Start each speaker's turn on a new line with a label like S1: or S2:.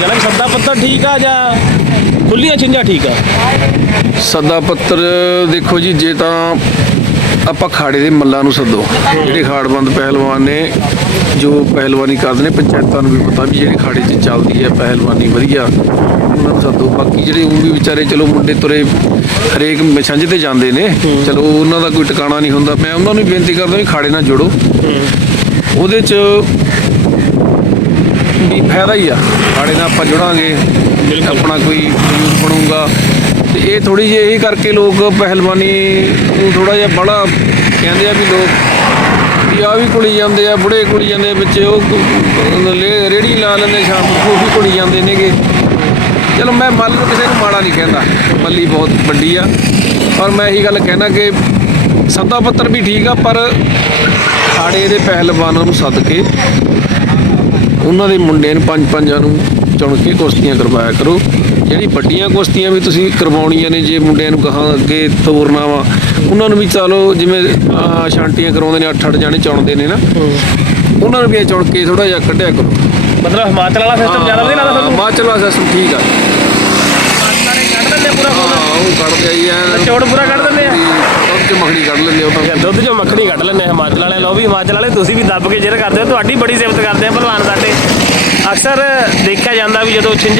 S1: ਕਹਿੰਦਾ ਸੱਦਾ ਪੱਤਰ ਠੀਕ ਆ ਜਾਂ ਖੁੱਲੀਆਂ ਛਿੰਝਾਂ ਠੀਕ ਆ?
S2: ਸੱਦਾ ਪੱਤਰ ਦੇਖੋ ਜੀ ਜੇ ਤਾਂ ਆਪਾਂ ਖਾੜੇ ਦੇ ਮੱਲਾਂ ਨੂੰ ਸੱਦੋ। ਜਿਹੜੇ ਖਾੜਬੰਦ ਪਹਿਲਵਾਨ ਨੇ ਜੋ ਪਹਿਲਵਾਨੀ ਕਰਦੇ ਨੇ ਪੰਚਾਇਤਾਂ ਨੂੰ ਵੀ ਪਤਾ ਵੀ ਜਿਹੜੀ ਖਾੜੇ 'ਚ ਚੱਲਦੀ ਹੈ ਪਹਿਲਵਾਨੀ ਵਧੀਆ ਉਹਨਾਂ ਨੂੰ ਸੱਦੋ। ਬਾਕੀ ਜਿਹੜੇ ਉਹ ਵੀ ਵਿਚਾਰੇ ਚਲੋ ਮੁੰਡੇ ਤੁਰੇ ਹਰੇਕ ਮਛੰਝ ਤੇ ਜਾਂਦੇ ਨੇ। ਚਲੋ ਉਹਨਾਂ ਦਾ ਕੋਈ ਟਿਕਾਣਾ ਨਹੀਂ ਹੁੰਦਾ। ਮੈਂ ਉਹਨਾਂ ਨੂੰ ਬੇਨਤੀ ਕਰਦਾ ਵੀ ਖਾੜੇ ਨਾਲ ਜੁੜੋ। ਉਹਦੇ 'ਚ ਫਾਇਦਾ ਹੀ ਆ। ਖਾੜੇ ਨਾਲ ਆਪਾਂ ਜੁੜਾਂਗੇ ਆਪਣਾ ਕੋਈ ਯੂਥ ਬਣੂਗਾ। ਤੇ ਇਹ ਥੋੜੀ ਜਿਹੀ ਇਹ ਕਰਕੇ ਲੋਕ ਪਹਿਲਵਾਨੀ ਨੂੰ ਥੋੜਾ ਜਿਹਾ ਬੜਾ ਕਹਿੰਦੇ ਆ ਵੀ ਲੋਕ ਵੀ ਆ ਵੀ ਕੁੜੀ ਜਾਂਦੇ ਆ ਬੁੜੇ ਕੁੜੀ ਜਾਂਦੇ ਵਿੱਚ ਉਹ ਕੁ- ਲੇ- ਲੈਂਦੇ ਸ਼ਾਮ ਨੂੰ ਉਹ ਵੀ ਕੁੜੀ ਜਾਂਦੇ ਨੇਗੇ। ਚਲੋ ਮੈਂ ਮੱਲ ਨੂੰ ਕਿਸੇ ਨੂੰ ਮਾੜਾ ਨਹੀਂ ਕਹਿੰਦਾ ਮੱਲੀ ਬਹੁਤ ਵੱਡੀ ਆ। ਪਰ ਮੈਂ ਇਹੀ ਗੱਲ ਕਹਿਣਾ ਕਿ ਸੱਦਾ ਪੱਤਰ ਵੀ ਠੀਕ ਆ ਪਰ ਖਾੜੇ ਦੇ ਪਹਿਲਵਾਨਾਂ ਨੂੰ ਸੱਦ ਕੇ ਉਹਨਾਂ ਦੇ ਮੁੰਡਿਆਂ ਨੂੰ ਪੰਜ ਪੰਜਾਂ ਨੂੰ ਚੁਣ ਕੇ ਕੁਸ਼ਤੀਆਂ ਕਰਵਾਇਆ ਕਰੋ। ਜਿਹੜੀ ਵੱਡੀਆਂ ਕੁਸ਼ਤੀਆਂ ਵੀ ਤੁਸੀਂ ਕਰਵਾਉਣੀਆਂ ਨੇ ਜੇ ਮੁੰਡਿਆਂ ਨੂੰ ਕਹਾਂ ਅੱਗੇ ਤੋਰਨਾ ਵਾ ਉਹਨਾਂ ਨੂੰ ਵੀ ਚਲੋ ਜਿਵੇਂ ਸ਼ਾਂਟੀਆਂ ਕਰਾਉਂਦੇ ਨੇ ਅੱਠ ਅੱਠ ਜਾਣੇ ਚੁਣਦੇ ਨੇ ਨਾ। ਉਹਨਾਂ ਨੂੰ ਵੀ ਚੁਣ ਕੇ ਥੋੜਾ ਜਿਹਾ ਕੱਢਿਆ ਕਰੋ।
S1: ਮਤਲਬ ਹਿਮਾਚਲ ਵਾਲਾ ਸਿਸਟਮ ਜ਼ਿਆਦਾ ਵਧੀਆ ਲੱਗਦਾ ਤੁਹਾਨੂੰ?
S2: ਹਿਮਾਚਲ ਵਾਲਾ ਸਿਸਟਮ ਠੀਕ ਆ।
S1: ਕੱਢ ਦਿੰਦੇ ਆ ਪੂਰਾ
S2: ਹਾਂ ਉਹ ਕੱਢਦੇ ਆਈ ਐ
S1: ਚੋੜ ਪੂਰਾ ਕੱਢ ਦਿੰਦੇ ਆ?
S2: ਕੱਢ ਲੈਂਦੇ ਉਹ ਤਾਂ।
S1: ਦੁੱਧ ਚੋਂ ਮੱਖਣੀ ਕੱਢ ਲੈਂਦੇ ਆ ਹਿਮਾਚਲ ਵਾਲੇ ਲੋ ਵੀ ਹਿਮਾਚਲ ਵਾਲੇ, ਤੁਸੀਂ ਵੀ ਦੱਬ ਕੇ ਜਿਹੜਾ ਕਰਦੇ ਹੋ, ਤੁਹਾਡੀ ਬੜੀ ਸਿਫਤ ਕਰਦੇ ਆ ਭਲਵਾਨ ਸਾਡੇ। ਅਕਸਰ ਦੇਖਿਆ ਜਾਂਦਾ ਵੀ ਜਦੋਂ ਛਿੰਝ